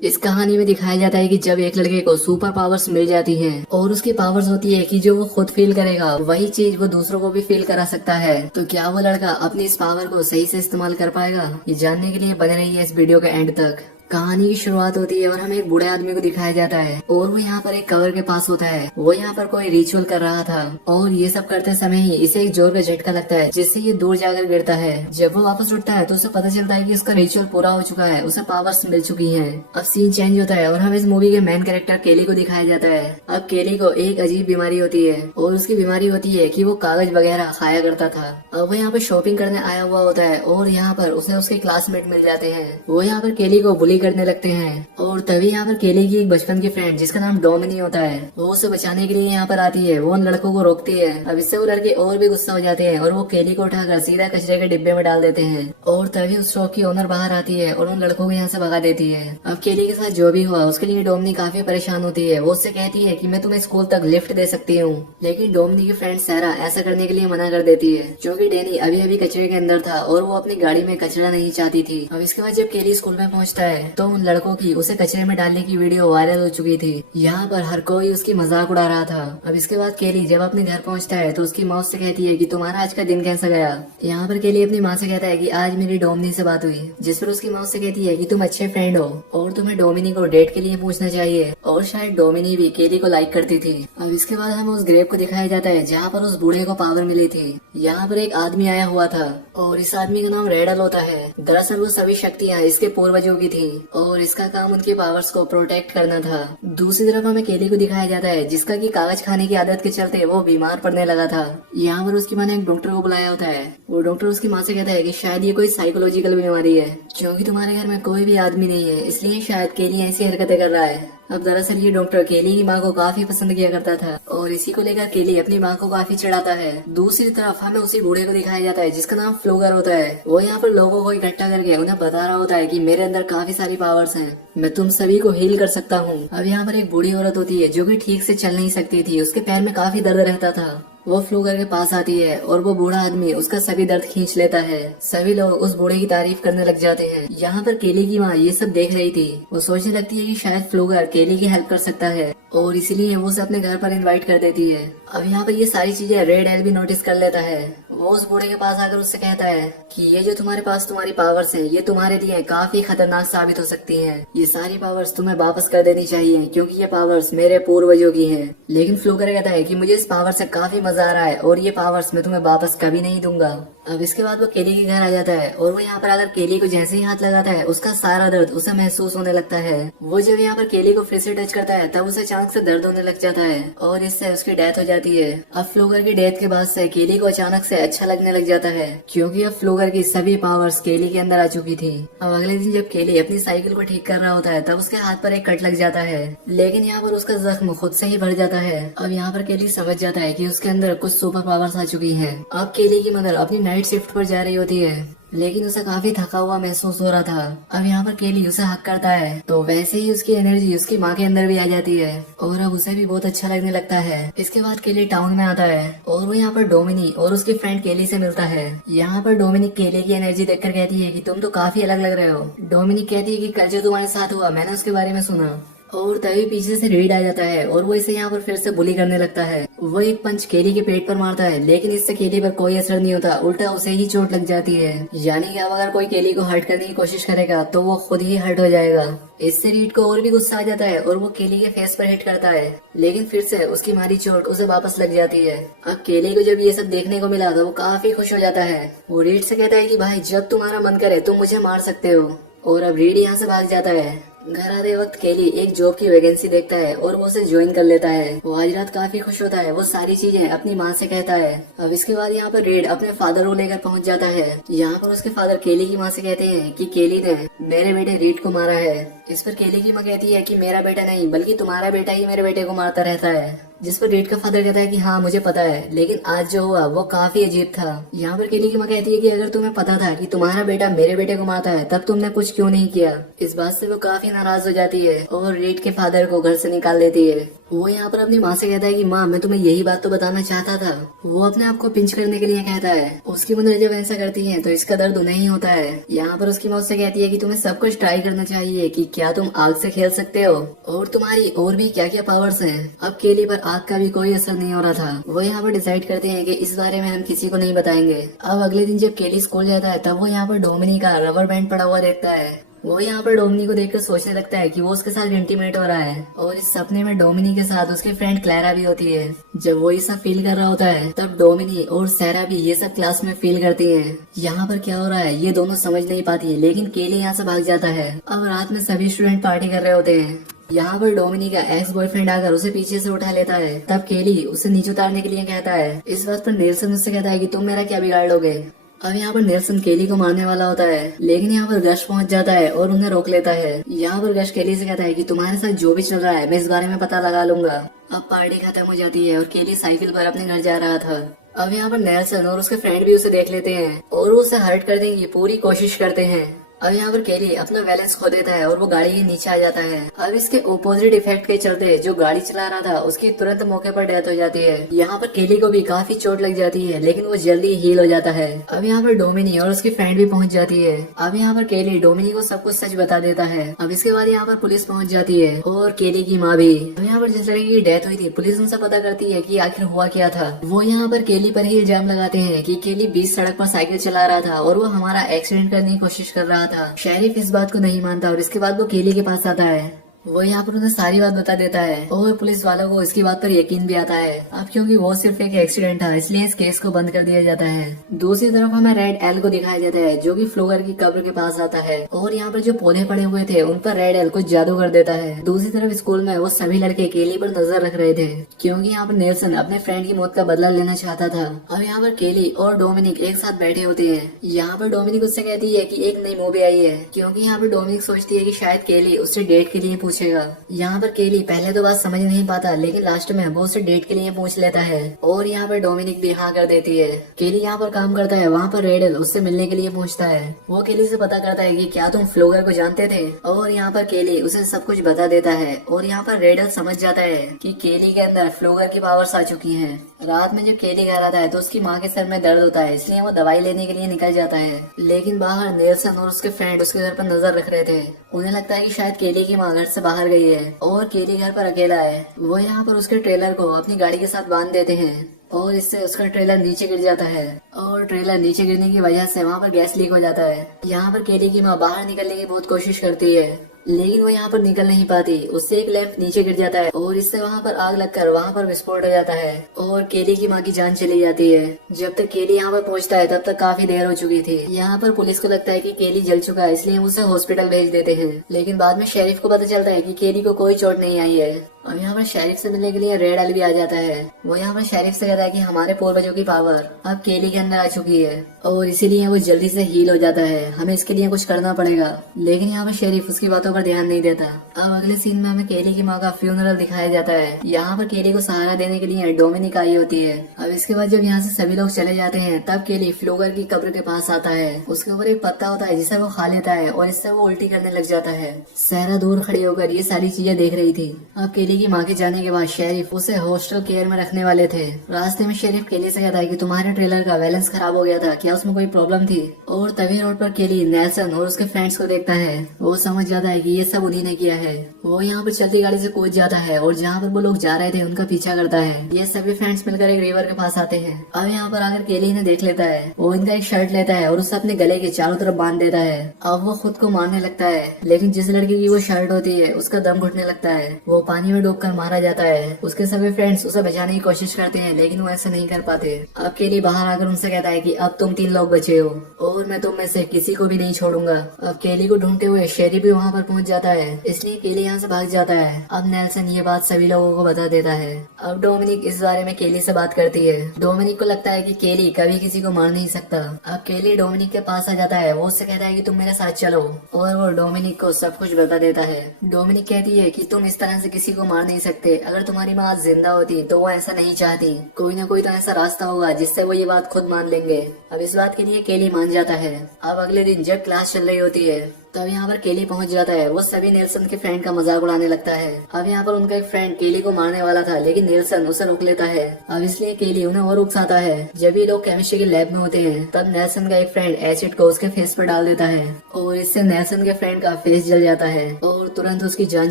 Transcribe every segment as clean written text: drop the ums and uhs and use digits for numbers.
इस कहानी में दिखाया जाता है कि जब एक लड़के को सुपर पावर्स मिल जाती हैं और उसकी पावर्स होती है कि जो वो खुद फील करेगा वही चीज वो दूसरों को भी फील करा सकता है, तो क्या वो लड़का अपनी इस पावर को सही से इस्तेमाल कर पाएगा? ये जानने के लिए बने रहिए इस वीडियो के एंड तक। कहानी की शुरुआत होती है और हमें एक बूढ़े आदमी को दिखाया जाता है और वो यहाँ पर एक कवर के पास होता है। वो यहाँ पर कोई रिचुअल कर रहा था और ये सब करते समय ही इसे एक जोर का झटका लगता है जिससे ये दूर जाकर गिरता है। जब वो वापस उठता है तो उसे पता चलता है कि उसका रिचुअल पूरा हो चुका है, उसे पावर्स मिल चुकी हैं। अब सीन चेंज होता है और हमें इस मूवी के मेन कैरेक्टर केली को दिखाया जाता है। अब केली को एक अजीब बीमारी होती है और उसकी बीमारी होती है कि वो कागज वगैरह खाया करता था। अब वो यहाँ पर शॉपिंग करने आया हुआ होता है और यहाँ पर उसे उसके क्लासमेट मिल जाते हैं। वो यहाँ पर केली को बुली करने लगते हैं और तभी यहाँ पर केली की एक बचपन की फ्रेंड जिसका नाम डोमिनी होता है वो उसे बचाने के लिए यहाँ पर आती है। वो उन लड़कों को रोकती है। अब इससे वो लड़के और भी गुस्सा हो जाते हैं और वो केली को उठाकर सीधा कचरे के डिब्बे में डाल देते हैं। और तभी उस शॉप की ओनर बाहर आती है और उन लड़कों को यहाँ से भगा देती है। अब केली के साथ जो भी हुआ उसके लिए डोमिनी काफी परेशान होती है। वो उससे कहती है कि मैं तुम्हें स्कूल तक लिफ्ट दे सकती हूँ, लेकिन डोमिनी की फ्रेंड सारा ऐसा करने के लिए मना कर देती है क्योंकि डैनी अभी अभी कचरे के अंदर था और वो अपनी गाड़ी में कचरा नहीं चाहती थी। अब इसके बाद जब केली स्कूल में पहुँचता है तो उन लड़कों की उसे कचरे में डालने की वीडियो वायरल हो चुकी थी। यहाँ पर हर कोई उसकी मजाक उड़ा रहा था। अब इसके बाद केली जब अपने घर पहुँचता है तो उसकी माँ से कहती है कि तुम्हारा आज का दिन कैसा गया। यहाँ पर केली अपनी माँ से कहता है कि आज मेरी डोमिनी से बात हुई, जिस पर उसकी माँ से कहती है कि तुम अच्छे फ्रेंड हो और तुम्हें डोमिनी को डेट के लिए पूछना चाहिए। और शायद डोमिनी भी केली को लाइक करती थी। अब इसके बाद हमें उस ग्रेव को दिखाया जाता है जहाँ पर उस बूढ़े को पावर मिली थी। यहाँ पर एक आदमी आया हुआ था और इस आदमी का नाम रेडल होता है। दरअसल वो सभी शक्तियाँ इसके पूर्वजों की थी और इसका काम उनकी पावर्स को प्रोटेक्ट करना था। दूसरी तरफ हमें केली को दिखाया जाता है जिसका कि कागज खाने की आदत के चलते वो बीमार पड़ने लगा था। यहाँ पर उसकी माँ ने एक डॉक्टर को बुलाया होता है। वो डॉक्टर उसकी माँ से कहता है कि शायद ये कोई साइकोलॉजिकल बीमारी है क्योंकि तुम्हारे घर में कोई भी आदमी नहीं है, इसलिए शायद केली ऐसी हरकतें कर रहा है। अब दरअसल ये डॉक्टर केली की माँ को काफी पसंद किया करता था और इसी को लेकर केली अपनी माँ को काफी चिढ़ाता है। दूसरी तरफ हमें उसी बूढ़े को दिखाया जाता है जिसका नाम फ्लूगर होता है। वो यहाँ पर लोगों को इकट्ठा करके उन्हें बता रहा होता है कि मेरे अंदर काफी सारी पावर्स हैं, मैं तुम सभी को हील कर सकता हूँ। अब यहाँ पर एक बूढ़ी औरत होती है जो कि ठीक से चल नहीं सकती थी, उसके पैर में काफी दर्द रहता था। वो फ्लूगर के पास आती है और वो बूढ़ा आदमी उसका सभी दर्द खींच लेता है। सभी लोग उस बूढ़े की तारीफ करने लग जाते हैं। यहाँ पर केली की माँ ये सब देख रही थी। वो सोचने लगती है कि शायद फ्लूगर केली की हेल्प कर सकता है और इसीलिए वो उसे अपने घर पर इनवाइट कर देती है। अब यहाँ पर ये सारी चीजें रेड एल भी नोटिस कर लेता है। वो उस बूढ़े के पास आकर उससे कहता है कि ये जो तुम्हारे पास तुम्हारी पावर्स हैं ये तुम्हारे लिए काफी खतरनाक साबित हो सकती हैं। ये सारी पावर्स तुम्हें वापस कर देनी चाहिए क्योंकि ये पावर्स मेरे पूर्वजों की हैं। लेकिन फ्लूगर कहता है कि मुझे इस पावर से काफी मजा आ रहा है और ये पावर्स मैं तुम्हें वापस कभी नहीं दूंगा। अब इसके बाद वो केली के घर आ जाता है और वो यहाँ पर अगर केली को जैसे ही हाथ लगाता है उसका सारा दर्द उसे महसूस होने लगता है। वो जब यहाँ पर केली को फिर से टच करता है तब उसे अचानक से दर्द होने लग जाता है और इससे उसकी डेथ हो जाती है। अब फ्लूगर की डेथ के बाद से केली को अचानक से अच्छा लगने लग जाता है क्योंकि अब फ्लूगर की सभी पावर्स केली के अंदर आ चुकी थी। अब अगले दिन जब केली अपनी साइकिल को ठीक कर रहा होता है तब उसके हाथ पर एक कट लग जाता है, लेकिन यहाँ पर उसका जख्म खुद से ही भर जाता है। अब यहाँ पर केली समझ जाता है कि उसके अंदर कुछ सुपर पावर्स आ चुकी हैं। अब केली की मदर अपनी नाइट शिफ्ट पर जा रही होती है लेकिन उसे काफी थका हुआ महसूस हो रहा था। अब यहाँ पर केली उसे हक करता है तो वैसे ही उसकी एनर्जी उसकी माँ के अंदर भी आ जाती है और अब उसे भी बहुत अच्छा लगने लगता है। इसके बाद केली टाउन में आता है और वो यहाँ पर डोमिनी और उसकी फ्रेंड केली से मिलता है। यहाँ पर डोमिनी केली की एनर्जी देखकर कहती है कि तुम तो काफी अलग लग रहे हो। डोमिनी कहती है कि कल जो तुम्हारे साथ हुआ मैंने उसके बारे में सुना और तभी पीछे से रीड आ जाता है और वो इसे यहाँ पर फिर से बुली करने लगता है। वो एक पंच केली के पेट पर मारता है लेकिन इससे केली पर कोई असर नहीं होता, उल्टा उसे ही चोट लग जाती है। यानी कि अब अगर कोई केली को हर्ट करने की कोशिश करेगा तो वो खुद ही हर्ट हो जाएगा। इससे रीड को और भी गुस्सा आ जाता है और वो केली के फेस पर हिट करता है लेकिन फिर से उसकी मारी चोट उसे वापस लग जाती है। अब केली को जब ये सब देखने को मिला तो वो काफी खुश हो जाता है। वो रीड से कहता है कि भाई जब तुम्हारा मन करे तुम मुझे मार सकते हो। और अब रीड यहाँ से भाग जाता है। घर आते वक्त केली एक जॉब की वैकेंसी देखता है और वो उसे ज्वाइन कर लेता है। वो आज रात काफी खुश होता है। वो सारी चीजें अपनी माँ से कहता है। अब इसके बाद यहाँ पर रेड अपने फादर को लेकर पहुँच जाता है। यहाँ पर उसके फादर केली की माँ से कहते हैं कि केली ने मेरे बेटे रीड को मारा है। इस पर केली की माँ कहती है कि मेरा बेटा नहीं बल्कि तुम्हारा बेटा ही मेरे बेटे को मारता रहता है। जिस पर रीड का फादर कहता है कि हाँ मुझे पता है, लेकिन आज जो हुआ वो काफी अजीब था। यहाँ पर केली की माँ कहती है कि अगर तुम्हें पता था कि तुम्हारा बेटा मेरे बेटे को मारता है तब तुमने कुछ क्यों नहीं किया। इस बात से वो काफी काफी नाराज हो जाती है और रीड के फादर को घर से निकाल देती है। वो यहाँ पर अपनी माँ से कहता है कि माँ मैं तुम्हें यही बात तो बताना चाहता था। वो अपने आप को पिंच करने के लिए कहता है। उसकी मदर जब ऐसा करती है तो इसका दर्द उन्हें ही होता है। यहाँ पर उसकी माँ उससे कहती है कि तुम्हें सब कुछ ट्राई करना चाहिए कि क्या तुम आग से खेल सकते हो और तुम्हारी और भी क्या क्या पावर्स हैं। अब केली पर आग का भी कोई असर नहीं हो रहा था। वो यहाँ पर डिसाइड करते हैं कि इस बारे में हम किसी को नहीं बताएंगे। अब अगले दिन जब केली स्कूल जाता है तब वो यहाँ पर डोमिनी का रबर बैंड पड़ा हुआ देखता है। वो यहाँ पर डोमिनी को देखकर सोचने लगता है कि वो उसके साथ इंटीमेट हो रहा है और इस सपने में डोमिनी के साथ उसकी फ्रेंड क्लैरा भी होती है। जब वो ये सब फील कर रहा होता है तब डोमिनी और सैरा भी ये सब क्लास में फील करती हैं। यहाँ पर क्या हो रहा है ये दोनों समझ नहीं पाती है, लेकिन केली यहाँ से भाग जाता है। अब रात में सभी स्टूडेंट पार्टी कर रहे होते हैं। यहाँ पर डोमिनी का एक्स बॉयफ्रेंड आकर उसे पीछे से उठा लेता है। तब केली उसे नीचे उतारने के लिए कहता है। इस बात पर नेल्सन उससे कहता है कि तुम मेरा क्या बिगाड़ लोगे। अब यहाँ पर नेल्सन केली को मारने वाला होता है, लेकिन यहाँ पर गश पहुंच जाता है और उन्हें रोक लेता है। यहाँ पर गश केली से कहता है कि तुम्हारे साथ जो भी चल रहा है मैं इस बारे में पता लगा लूंगा। अब पार्टी खत्म हो जाती है और केली साइकिल पर अपने घर जा रहा था। अब यहाँ पर नेल्सन और उसके फ्रेंड भी उसे देख लेते हैं और उसे हर्ट कर देने की पूरी कोशिश करते हैं। अब यहाँ पर केली अपना बैलेंस खो देता है और वो गाड़ी के नीचे आ जाता है। अब इसके ओपोजिट इफेक्ट के चलते जो गाड़ी चला रहा था उसकी तुरंत मौके पर डेथ हो जाती है। यहाँ पर केली को भी काफी चोट लग जाती है, लेकिन वो जल्दी हील हो जाता है। अब यहाँ पर डोमिनी और उसकी फ्रेंड भी पहुंच जाती है। अब यहाँ पर केली डोमिनी को सब कुछ सच बता देता है। अब इसके बाद यहाँ पर पुलिस पहुंच जाती है और केली की माँ भी। अब यहाँ पर जिस लड़की की डेथ हुई थी पुलिस उनसे पता करती है कि आखिर हुआ क्या था। वो यहाँ पर केली पर ही इल्जाम लगाते हैं कि केली बीच सड़क पर साइकिल चला रहा था और वो हमारा एक्सीडेंट करने की कोशिश कर रहा था। शेरिफ इस बात को नहीं मानता और इसके बाद वो केली के पास आता है। वो यहाँ पर उन्हें सारी बात बता देता है और पुलिस वालों को इसकी बात पर यकीन भी आता है। अब क्योंकि वो सिर्फ एक एक्सीडेंट था इसलिए इस केस को बंद कर दिया जाता है। दूसरी तरफ हमें रेड एल को दिखाया जाता है जो कि फ्लोगर की कब्र के पास आता है और यहाँ पर जो पौधे पड़े हुए थे उन पर रेड एल कुछ जादू कर देता है। दूसरी तरफ स्कूल में वो सभी लड़के केली पर नजर रख रहे थे क्योंकि यहाँ पर नेल्सन अपने फ्रेंड की मौत का बदला लेना चाहता था। अब यहाँ पर केली और डोमिनिक एक साथ बैठे होते हैं। यहाँ पर डोमिनिक उससे कहती है कि एक नई मूवी आई है, क्योंकि यहाँ पर डोमिनिक सोचती है कि शायद केली उससे डेट के लिए पूछेगा। यहाँ पर केली पहले तो बात समझ नहीं पाता, लेकिन लास्ट में वो उससे डेट के लिए पूछ लेता है और यहाँ पर डोमिनिक भी हाँ कर देती है। केली यहाँ पर काम करता है, वहाँ पर रेडल उससे मिलने के लिए पूछता है। वो केली से पता करता है कि क्या तुम फ्लोगर को जानते थे और यहाँ पर केली उसे सब कुछ बता देता है और यहाँ पर रेडल समझ जाता है कि केली के अंदर फ्लोगर की पावर्स आ चुकी हैं। रात में जब केली घर आता है तो उसकी माँ के सर में दर्द होता है, इसलिए वो दवाई लेने के लिए निकल जाता है। लेकिन बाहर नेल्सन और उसके फ्रेंड उसके घर पर नजर रख रहे थे। उन्हें लगता है कि शायद केली की माँ घर से बाहर गई है और केली घर पर अकेला है। वो यहाँ पर उसके ट्रेलर को अपनी गाड़ी के साथ बांध देते हैं और इससे उसका ट्रेलर नीचे गिर जाता है और ट्रेलर नीचे गिरने की वजह से वहाँ पर गैस लीक हो जाता है। यहाँ पर केली की माँ बाहर निकलने की बहुत कोशिश करती है, लेकिन वो यहाँ पर निकल नहीं पाती। उससे एक लैंप नीचे गिर जाता है और इससे वहाँ पर आग लगकर वहाँ पर विस्फोट हो जाता है और केली की माँ की जान चली जाती है। जब तक केली यहाँ पर पहुँचता है तब तक काफी देर हो चुकी थी। यहाँ पर पुलिस को लगता है कि केली जल चुका है, इसलिए उसे हॉस्पिटल भेज देते हैं। लेकिन बाद में शेरिफ को पता चलता है कि केली को कोई चोट नहीं आई है। और यहाँ पर शेरिफ से मिलने के लिए रेड एल भी आ जाता है। वो यहाँ पर शेरिफ से कहता है कि हमारे पूर्वजों की पावर अब केली के अंदर आ चुकी है और इसीलिए वो जल्दी से हील हो जाता है, हमें इसके लिए कुछ करना पड़ेगा। लेकिन यहाँ पर शेरिफ उसकी बातों पर ध्यान नहीं देता। अब अगले सीन में हमें केली की माँ का फ्यूनरल दिखाया जाता है। यहाँ पर केली को सहारा देने के लिए डोमिनिक आई होती है। अब इसके बाद जब यहाँ से सभी लोग चले जाते हैं तब केली फ्लोगर की कब्र के पास आता है। उसके ऊपर एक पत्ता होता है जिसे वो खा लेता है और इससे वो उल्टी करने लग जाता है। सहरा दूर खड़ी होकर ये सारी चीजें देख रही थी। अब केली की माँ के जाने के बाद शेरिफ उसे हॉस्टल केयर में रखने वाले थे। रास्ते में शेरिफ केली से कहता है कि तुम्हारे ट्रेलर का बैलेंस खराब हो गया था, क्या उसमें कोई प्रॉब्लम थी? और तभी रोड पर केली नेल्सन और उसके फ्रेंड्स को देखता है। वो समझ जाता है कि ये सब उन्हीं ने किया है। वो यहाँ पर चलती गाड़ी से कूद जाता है और जहाँ पर वो लोग जा रहे थे उनका पीछा करता है। ये सभी फ्रेंड्स मिलकर एक रिवर के पास आते हैं। अब यहाँ पर आकर केली ने देख लेता है। वो इनका एक शर्ट लेता है और उसे अपने गले के चारों तरफ बांध देता है। अब वो खुद को मारने लगता है, लेकिन जिस लड़की की वो शर्ट होती है उसका दम घुटने लगता है। वो पानी में डूबकर मारा जाता है। उसके सभी फ्रेंड्स उसे बचाने की कोशिश करते हैं, लेकिन वो ऐसा नहीं कर पाते। अब केली बाहर आकर उनसे कहता है कि अब तुम 3 लोग बचे हो और मैं तुम में से किसी को भी नहीं छोड़ूंगा। अब केली को ढूंढते हुए शेरी भी वहाँ पर पहुँच जाता है, इसलिए केली यहाँ से भाग जाता है। अब नेल्सन ये बात सभी लोगों को बता देता है। अब डोमिनिक इस बारे में केली से बात करती है। डोमिनिक को लगता है कि केली कभी किसी को मार नहीं सकता। अब केली डोमिनिक के पास आ जाता है। वो उससे कहता है कि तुम मेरे साथ चलो और वो डोमिनिक को सब कुछ बता देता है। डोमिनिक कहती है कि तुम इस तरह से किसी को मार नहीं सकते। अगर तुम्हारी माँ जिंदा होती तो वो ऐसा नहीं चाहती। कोई ना कोई तो ऐसा रास्ता होगा जिससे वो ये बात खुद मान लेंगे। अब इस बात के लिए केली मान जाता है। अब अगले दिन जब क्लास चल रही होती है तब यहाँ पर केली पहुंच जाता है। वो सभी नेल्सन के फ्रेंड का मजाक उड़ाने लगता है। अब यहाँ पर उनका एक फ्रेंड केली को मारने वाला था, लेकिन नेल्सन उसे रोक लेता है। अब इसलिए केली उन्हें और उकसाता है। जब ये लोग केमिस्ट्री के लैब में होते हैं तब नेल्सन का एक फ्रेंड एसिड को उसके फेस पर डाल देता है और इससे नेल्सन के फ्रेंड का फेस जल जाता है और तुरंत उसकी जान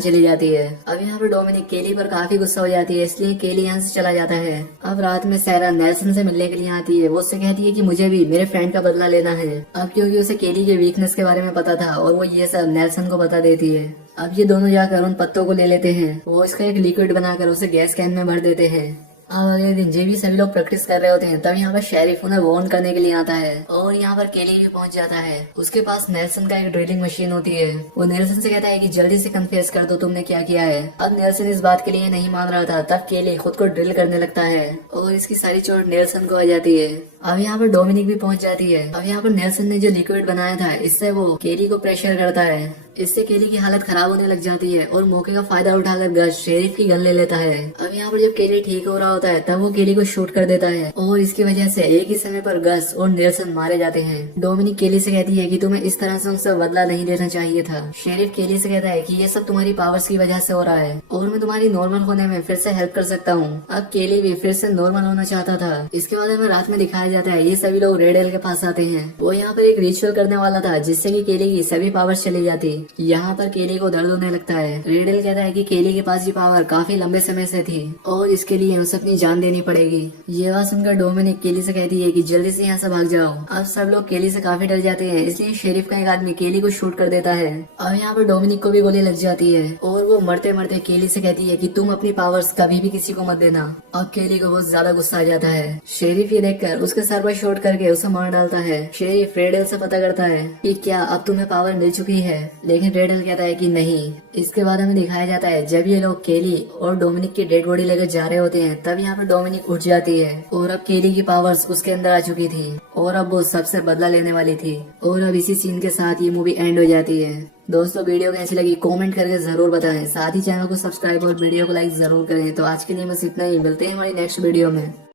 चली जाती है। अब यहाँ पर डोमिनिक केली पर काफी गुस्सा हो जाती है, इसलिए केली यहाँ से चला जाता है। अब रात में सैरा नेल्सन से मिलने के लिए आती है। वो उससे कहती है कि मुझे भी मेरे फ्रेंड का बदला लेना है। अब क्योंकि उसे केली के वीकनेस के बारे में पता था और वो ये सब नेल्सन को बता देती है। अब ये दोनों जाकर उन पत्तों को ले लेते हैं। वो इसका एक लिक्विड बनाकर उसे गैस कैन में भर देते हैं। अब अगले दिन जे भी सभी लोग प्रैक्टिस कर रहे होते हैं तब यहाँ पर शेरिफ उन्हें वार्न करने के लिए आता है और यहाँ पर केली भी पहुंच जाता है। उसके पास नेल्सन का एक ड्रिलिंग मशीन होती है। वो नेल्सन से कहता है कि जल्दी से कन्फेस कर दो तुमने क्या किया है। अब नेल्सन इस बात के लिए नहीं मान रहा था, तब केली खुद को ड्रिल करने लगता है और इसकी सारी चोट नेल्सन को आ जाती है। अब यहाँ पर डोमिनिक भी पहुंच जाती है। अब यहाँ पर नेल्सन ने जो लिक्विड बनाया था इससे वो केली को प्रेशर करता है। इससे केली की हालत खराब होने लग जाती है और मौके का फायदा उठाकर गश शेरिफ की गन ले लेता है। अब यहाँ पर जब केली ठीक हो रहा होता है तब वो केली को शूट कर देता है और इसकी वजह से एक ही समय पर गश और नेल्सन मारे जाते हैं। डोमिनिक केली से कहती है कि तुम्हें इस तरह से उनसे बदला नहीं लेना चाहिए था। शेरिफ केली से कहता है कि ये सब तुम्हारी पावर्स की वजह से हो रहा है और मैं तुम्हारी नॉर्मल होने में फिर से हेल्प कर सकता हूँ। अब केली भी फिर से नॉर्मल होना चाहता था। इसके बाद हमें रात में दिखाया जाता है ये सभी लोग रेड एल के पास आते हैं। वो यहाँ पर एक रिचुअल करने वाला था जिससे कि केली की सभी पावर्स चली जाती। यहाँ पर केली को दर्द होने लगता है। रेड एल कहता है कि केली के पास ये पावर काफी लंबे समय से थी और इसके लिए उसे अपनी जान देनी पड़ेगी। ये बात सुनकर डोमिनिक केली से कहती है कि जल्दी से यहाँ से भाग जाओ। अब सब लोग केली से काफी डर जाते हैं, इसलिए शेरिफ का एक आदमी केली को शूट कर देता है। अब यहाँ पर डोमिनिक को भी गोली लग जाती है और वो मरते मरते केली से कहती है कि तुम अपनी पावर्स कभी भी किसी को मत देना। अब केली को बहुत ज्यादा गुस्सा आ जाता है। शेरिफ ये देखकर उसके सर पर शॉट करके उसे मार डालता है। शेरिफ रेड एल से पता करता है कि क्या अब तुम्हें पावर मिल चुकी है, लेकिन रेड एल कहता है कि नहीं। इसके बाद हमें दिखाया जाता है जब ये लोग केली और डोमिनिक की डेड बॉडी लेकर जा रहे होते हैं तब यहाँ पर डोमिनिक उठ जाती है और अब केली की पावर्स उसके अंदर आ चुकी थी और अब वो सबसे बदला लेने वाली थी। और अब इसी सीन के साथ ये मूवी एंड हो जाती है। दोस्तों वीडियो कैसी लगी कमेंट करके जरूर बताएं। साथ ही चैनल को सब्सक्राइब और वीडियो को लाइक जरूर करें। तो आज के लिए बस इतना ही, मिलते हैं हमारी नेक्स्ट वीडियो में।